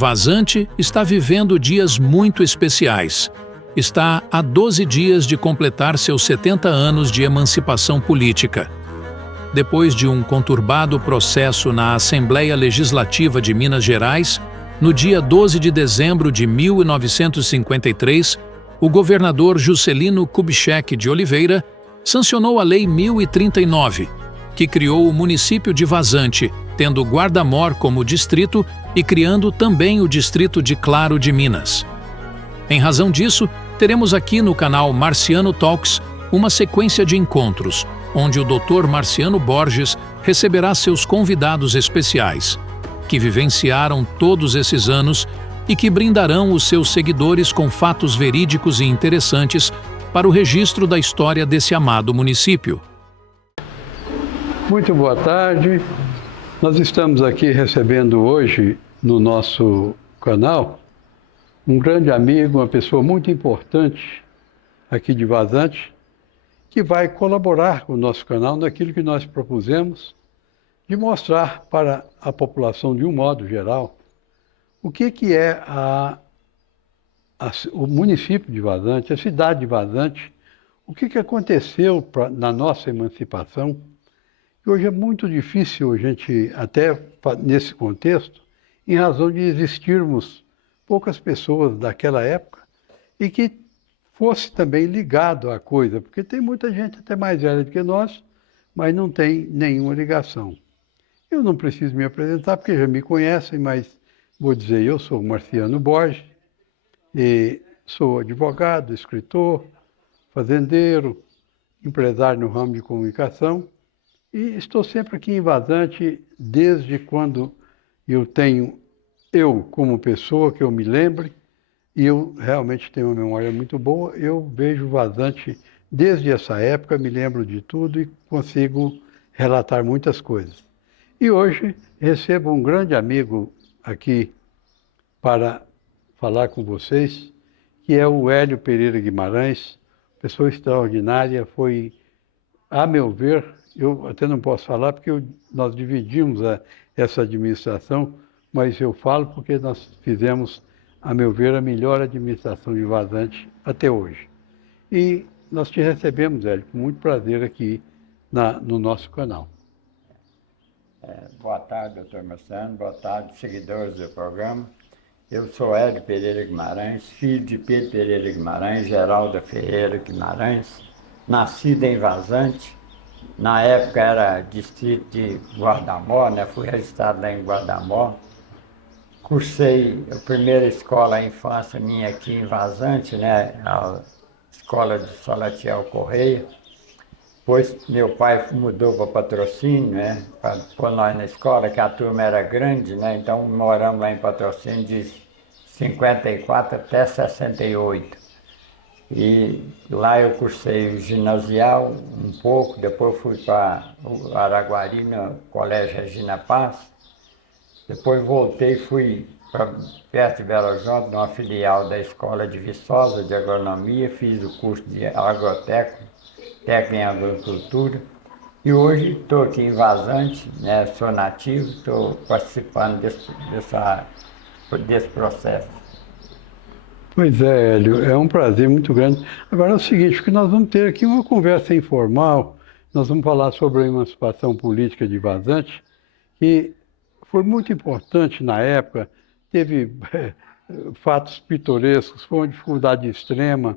Vazante está vivendo dias muito especiais. Está a 12 dias de completar seus 70 anos de emancipação política. Depois de um conturbado processo na Assembleia Legislativa de Minas Gerais, no dia 12 de dezembro de 1953, o governador Juscelino Kubitschek de Oliveira sancionou a Lei 1039, que criou o município de Vazante, tendo Guarda-Mor como distrito e criando também o distrito de Claro de Minas. Em razão disso, teremos aqui no canal Marciano Talks uma sequência de encontros, onde o Dr. Marciano Borges receberá seus convidados especiais, que vivenciaram todos esses anos e que brindarão os seus seguidores com fatos verídicos e interessantes para o registro da história desse amado município. Muito boa tarde. Nós estamos aqui recebendo hoje no nosso canal um grande amigo, uma pessoa muito importante aqui de Vazante, que vai colaborar com o nosso canal naquilo que nós propusemos de mostrar para a população, de um modo geral, o que é o município de Vazante, a cidade de Vazante, o que aconteceu na nossa emancipação. E hoje é muito difícil a gente, até nesse contexto, em razão de existirmos poucas pessoas daquela época e que fosse também ligado à coisa, porque tem muita gente até mais velha do que nós, mas não tem nenhuma ligação. Eu não preciso me apresentar, porque já me conhecem, mas vou dizer, eu sou Marciano Borges, e sou advogado, escritor, fazendeiro, empresário no ramo de comunicação, e estou sempre aqui em Vazante desde quando eu como pessoa, que eu me lembre, e eu realmente tenho uma memória muito boa, eu vejo Vazante desde essa época, me lembro de tudo e consigo relatar muitas coisas. E hoje recebo um grande amigo aqui para falar com vocês, que é o Hélio Pereira Guimarães, pessoa extraordinária, foi, a meu ver, eu até não posso falar porque nós dividimos essa administração, mas eu falo porque nós fizemos, a meu ver, a melhor administração de Vazante até hoje. E nós te recebemos, Hélio, com muito prazer aqui no nosso canal. Boa tarde, doutor Marciano. Boa tarde, seguidores do programa. Eu sou Hélio Pereira Guimarães, filho de Pedro Pereira Guimarães, Geralda Ferreira Guimarães, nascido em Vazante. Na época era distrito de Guarda-Mor, né? Fui registrado lá em Guarda-Mor. Cursei a primeira escola, a infância minha aqui em Vazante, né? A escola de Salatiel Correia. Depois meu pai mudou para Patrocínio, né? Para pôr nós na escola, que a turma era grande, né? Então moramos lá em Patrocínio de 54 até 68. E lá eu cursei o ginasial um pouco, depois fui para Araguari, no Colégio Regina Paz. Depois voltei, fui para perto de Belo Horizonte, numa filial da Escola de Viçosa de Agronomia, fiz o curso de agrotécnico, técnico em agricultura. E hoje estou aqui em Vazante, né? Sou nativo, estou participando desse processo. Pois é, Hélio, é um prazer muito grande. Agora é o seguinte, porque nós vamos ter aqui uma conversa informal, nós vamos falar sobre a emancipação política de Vazante, que foi muito importante na época, teve fatos pitorescos, foi uma dificuldade extrema.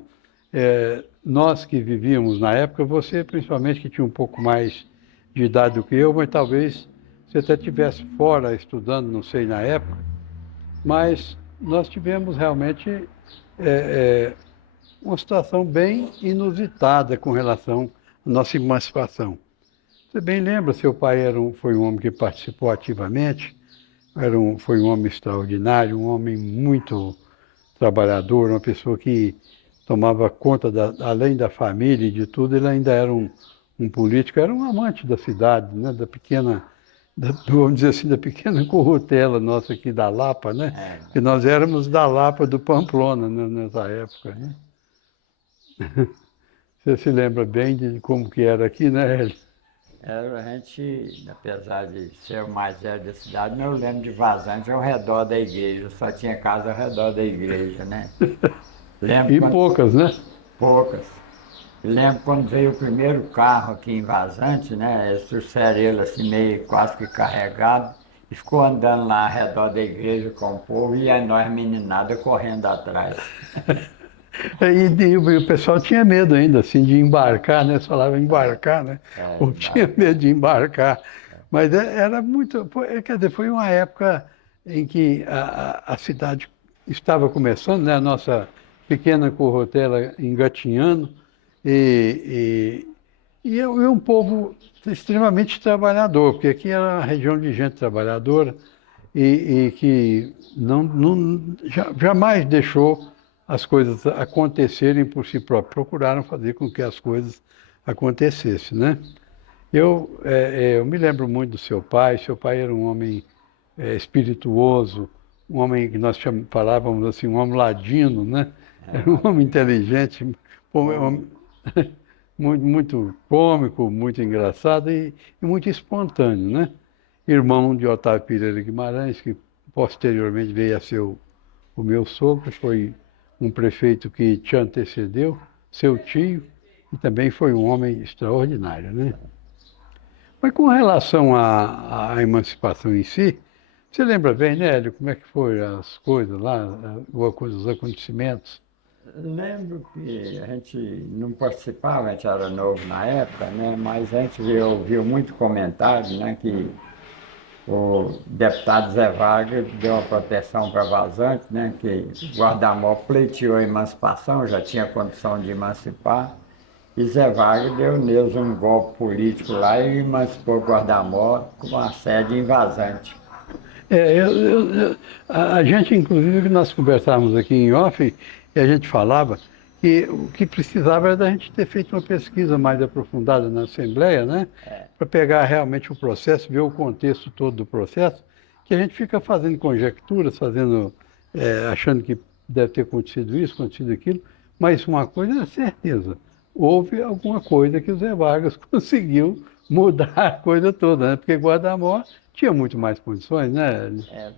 Nós que vivíamos na época, você principalmente que tinha um pouco mais de idade do que eu, mas talvez você até estivesse fora estudando, não sei, na época, mas nós tivemos realmente uma situação bem inusitada com relação à nossa emancipação. Você bem lembra, seu pai foi um homem que participou ativamente, foi um homem extraordinário, um homem muito trabalhador, uma pessoa que tomava conta, além da família e de tudo, ele ainda era um político, era um amante da cidade, né, vamos dizer assim, da pequena corrutela nossa aqui da Lapa, né? Que nós éramos da Lapa, do Pamplona, né, nessa época, né? Você se lembra bem de como que era aqui, né, Hélio? A gente, apesar de ser o mais velho da cidade, mas eu lembro de Vazante ao redor da igreja, só tinha casa ao redor da igreja, né? Lembro E quando, poucas, né? poucas. Lembro quando veio o primeiro carro aqui em Vazante, né? Eles trouxeram ele assim meio quase que carregado e ficou andando lá ao redor da igreja com o povo e a nós meninada correndo atrás. E o pessoal tinha medo ainda, assim, de embarcar, né? Você falava embarcar, né? Ou tinha medo de embarcar. Mas era muito... Quer dizer, foi uma época em que a cidade estava começando, né? A nossa pequena corrotela engatinhando, e um povo extremamente trabalhador, porque aqui era uma região de gente trabalhadora e que jamais deixou as coisas acontecerem por si próprio. Procuraram fazer com que as coisas acontecessem, né? Eu me lembro muito do seu pai. Seu pai era um homem espirituoso, um homem que nós falávamos assim, um homem ladino, né? Era um homem inteligente, muito, muito cômico, muito engraçado e muito espontâneo, né? Irmão de Otávio Pereira Guimarães, que posteriormente veio a ser o meu sogro, foi um prefeito que te antecedeu, seu tio, e também foi um homem extraordinário, né? Mas com relação à emancipação em si, você lembra bem, né, Hélio, como é que foram as coisas lá, os acontecimentos? Lembro que a gente não participava, a gente era novo na época, né? Mas a gente ouviu muito comentário, né? Que o deputado Zé Vargas deu uma proteção para Vazante, né? Que o guarda-mor pleiteou a emancipação, já tinha condição de emancipar. E Zé Vargas deu neles um golpe político lá e emancipou o guarda-mor com uma sede em Vazante. A gente, inclusive, nós conversávamos aqui em off e a gente falava que o que precisava era da gente ter feito uma pesquisa mais aprofundada na Assembleia, né? Para pegar realmente o processo, ver o contexto todo do processo, que a gente fica fazendo conjecturas, achando que deve ter acontecido isso, acontecido aquilo, mas uma coisa é certeza, houve alguma coisa que o Zé Vargas conseguiu mudar a coisa toda, né? Porque Guarda-Mor tinha muito mais condições, né?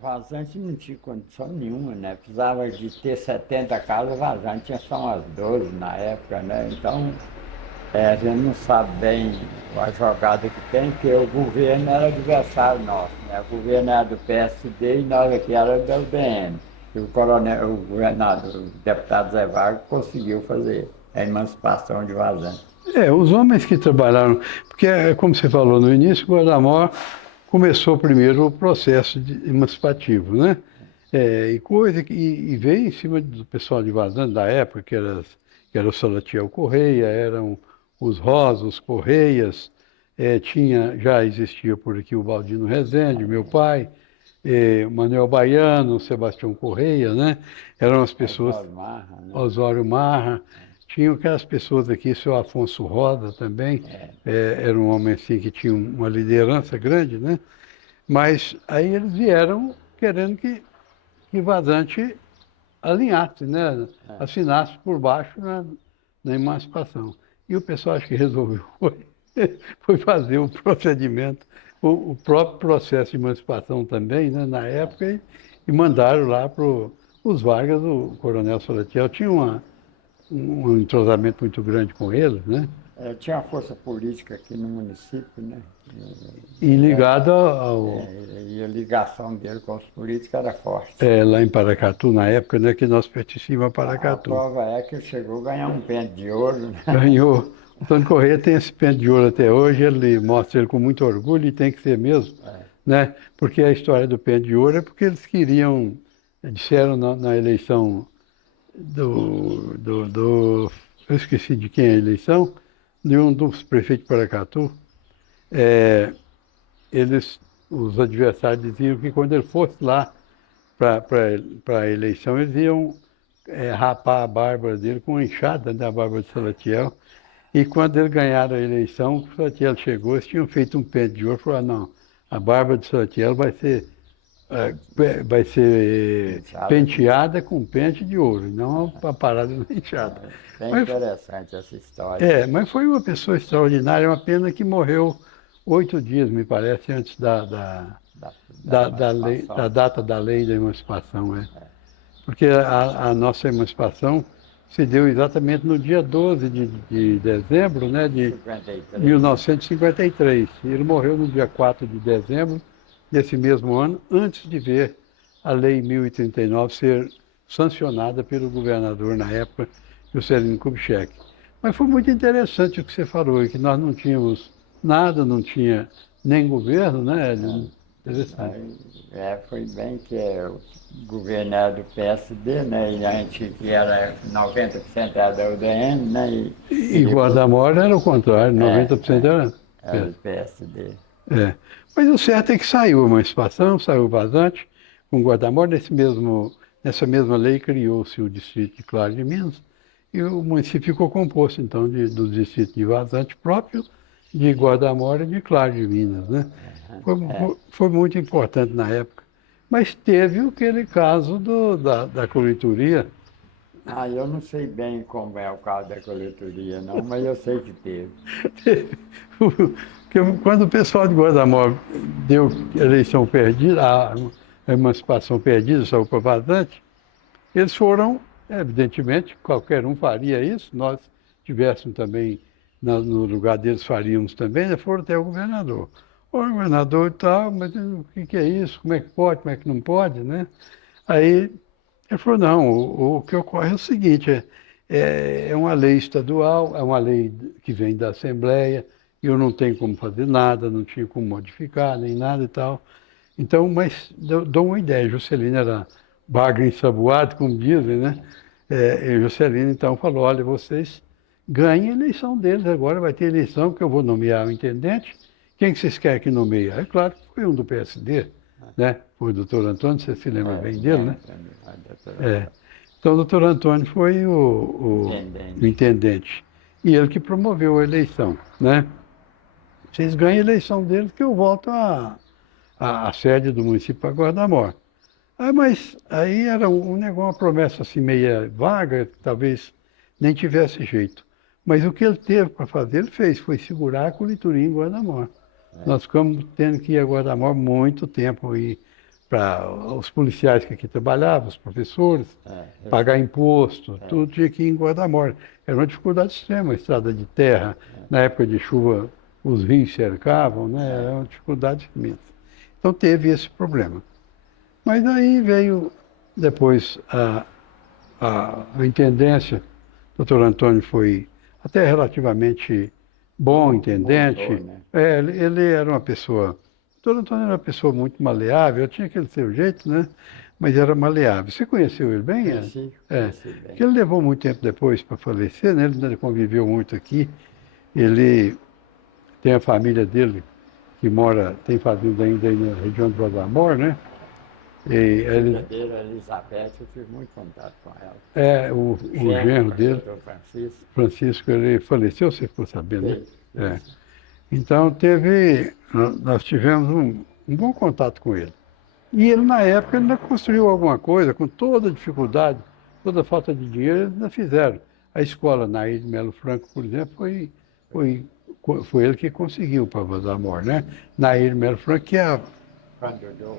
Vazante não tinha condição nenhuma, né? Precisava de ter 70 casas, Vazante tinha só umas 12 na época, né? Então, a gente não sabe bem a jogada que tem, porque o governo era adversário nosso, né? O governo era do PSD e nós aqui era do UDN. E o governador, o deputado Zé Vargas conseguiu fazer a emancipação de Vazante. Os homens que trabalharam, porque, como você falou no início, o Guarda-Mor começou primeiro o processo emancipativo, né? E veio em cima do pessoal de Vazante da época, que era o Salatiel Correia, eram os Rosa, os Correias, já existia por aqui o Baldino Rezende, meu pai, o Manuel Baiano, o Sebastião Correia, né? Eram as pessoas... Osório Marra, né? Osório Marra. Tinham aquelas pessoas aqui, o seu Afonso Rosa também, era um homem assim que tinha uma liderança grande, né? Mas aí eles vieram querendo que Vazante alinhasse, né? Assinasse por baixo na emancipação. E o pessoal acho que resolveu foi fazer o procedimento, o próprio processo de emancipação também, né? Na época, e mandaram lá para os Vargas, o Coronel Salatiel tinha um entrosamento muito grande com eles, né? Tinha uma força política aqui no município, né? E ligado E a ligação dele com os políticos era forte. lá em Paracatu, na época, né, que nós pertencíamos a A Paracatu. prova é que ele chegou a ganhar um pente de ouro, né? Ganhou. O Antônio Corrêa tem esse pente de ouro até hoje, ele mostra ele com muito orgulho e tem que ser mesmo, né? Porque a história do pente de ouro é porque eles disseram na eleição eu esqueci de quem é a eleição, de um dos prefeitos de Paracatu, os adversários diziam que quando ele fosse lá para a eleição, eles iam rapar a barba dele com uma enxada da barba de Salatiel. E quando ele ganharam a eleição, o Salatiel chegou, eles tinham feito um pente de ouro, falaram, não, a barba de Salatiel vai ser penteada com pente de ouro, não a parada na enxada. Bem interessante essa história. Mas foi uma pessoa extraordinária, é uma pena que morreu 8 dias, me parece, antes da data da lei da emancipação. Porque a nossa emancipação se deu exatamente no dia 12 de dezembro, né, de 53. 1953. E ele morreu no dia 4 de dezembro desse mesmo ano, antes de ver a Lei 1039 ser sancionada pelo governador na época, Juscelino Kubitschek. Mas foi muito interessante o que você falou, que nós não tínhamos nada, não tinha nem governo, né? Interessante. Foi bem que o governo era do PSD, né? E a gente que era 90% era da UDN, né? E Guarda-Mor era o contrário, 90% era do PSD. Mas o certo é que saiu a emancipação, saiu o vazante, com o Guarda-Mor, nessa mesma lei criou-se o distrito de Claro de Minas, e o município ficou composto, então, do distrito de vazante próprio, de Guarda-Mor e de Claro de Minas, né? Foi muito importante na época. Mas teve aquele caso da coletoria. Eu não sei bem como é o caso da coletoria, não, mas eu sei que teve. Quando o pessoal de Guarda-Mor deu a eleição perdida, a emancipação perdida, saiu para vazante, eles foram, evidentemente, qualquer um faria isso, nós tivéssemos também, no lugar deles faríamos também, né? Foram até o governador. O governador e tal, mas o que é isso? Como é que pode, como é que não pode, né? Aí ele falou, não, o que ocorre é o seguinte, é uma lei estadual, é uma lei que vem da Assembleia, e eu não tenho como fazer nada, não tinha como modificar, nem nada e tal. Então, mas dou uma ideia, Juscelino era bagre ensaboado, como dizem, né? E Juscelino então falou, olha, vocês ganhem a eleição deles agora, vai ter eleição que eu vou nomear o intendente. Quem que vocês querem que nomeie? É claro que foi um do PSD, né? Foi o doutor Antônio, você se lembra bem dele, né? Então o doutor Antônio foi o intendente. E ele que promoveu a eleição, né? Vocês ganham a eleição deles que eu volto a sede do município para Guarda-Mor. Mas aí era um negócio, uma promessa assim meia vaga, talvez nem tivesse jeito. Mas o que ele teve para fazer, ele fez, foi segurar a coletoria em Guarda-Mor. Nós ficamos tendo que ir a Guarda-Mor muito tempo, ir para os policiais que aqui trabalhavam, os professores, pagar imposto, tudo tinha que ir em Guarda-Mor. Era uma dificuldade extrema, estrada de terra, na época de chuva os rios cercavam, né? Era uma dificuldade imensa. Então teve esse problema. Mas aí veio depois a intendência, o doutor Antônio foi até relativamente bom intendente. Ele era uma pessoa, o doutor Antônio era uma pessoa muito maleável, tinha aquele seu jeito, né? Mas era maleável. Você conheceu ele bem? Conheci bem. Porque ele levou muito tempo depois para falecer, né? Ele conviveu muito aqui. Ele tem a família dele que tem fazenda ainda aí na região de Guarda-Mor, né? A filha dele, a Elizabeth, eu tive muito contato com ela. O genro dele, Francisco, ele faleceu, você ficou sabendo, né? Então nós tivemos um bom contato com ele. E ele, na época, ainda construiu alguma coisa, com toda a dificuldade, toda a falta de dinheiro, eles ainda fizeram. A escola Nair de Melo Franco, por exemplo, foi ele que conseguiu para Guarda-Mor, né? Nair de Melo Franco, que é a... Candulhor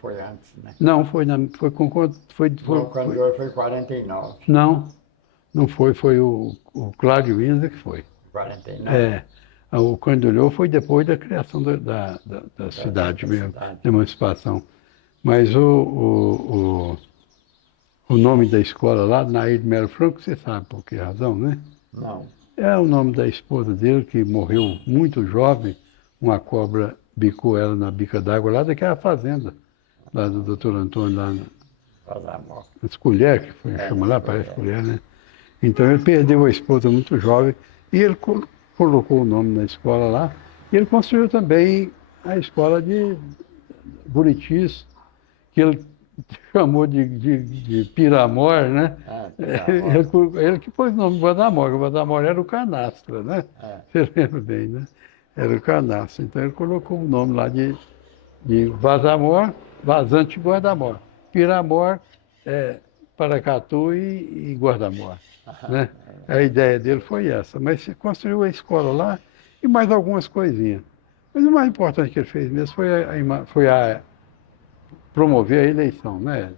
foi antes, né? Não, foi com... O Candulhor foi em 49. Não foi o Cláudio Windsor que foi. 49? O Candulhor foi depois da criação da cidade mesmo, da emancipação. Mas o nome da escola lá, Nair de Melo Franco, você sabe por que razão, né? Não. É o nome da esposa dele, que morreu muito jovem, uma cobra bicou ela na bica d'água lá daquela fazenda, lá do doutor Antônio, lá nas colheres, que foi, chama lá, parece colher, né? Então ele perdeu a esposa muito jovem e ele colocou o nome na escola lá. E ele construiu também a escola de Buritis, que ele chamou de Piramor, né? Ele que pôs o nome Guarda-Mor, o Guarda-Mor era o Canastra, né? Você lembra bem, né? Era o Canastra. Então ele colocou o nome lá de Vazamor, Vazante Guarda-Mor. Piramor, Paracatu e Guarda-Mor, né? A ideia dele foi essa. Mas se construiu a escola lá, e mais algumas coisinhas. Mas o mais importante que ele fez mesmo foi promover a eleição, né?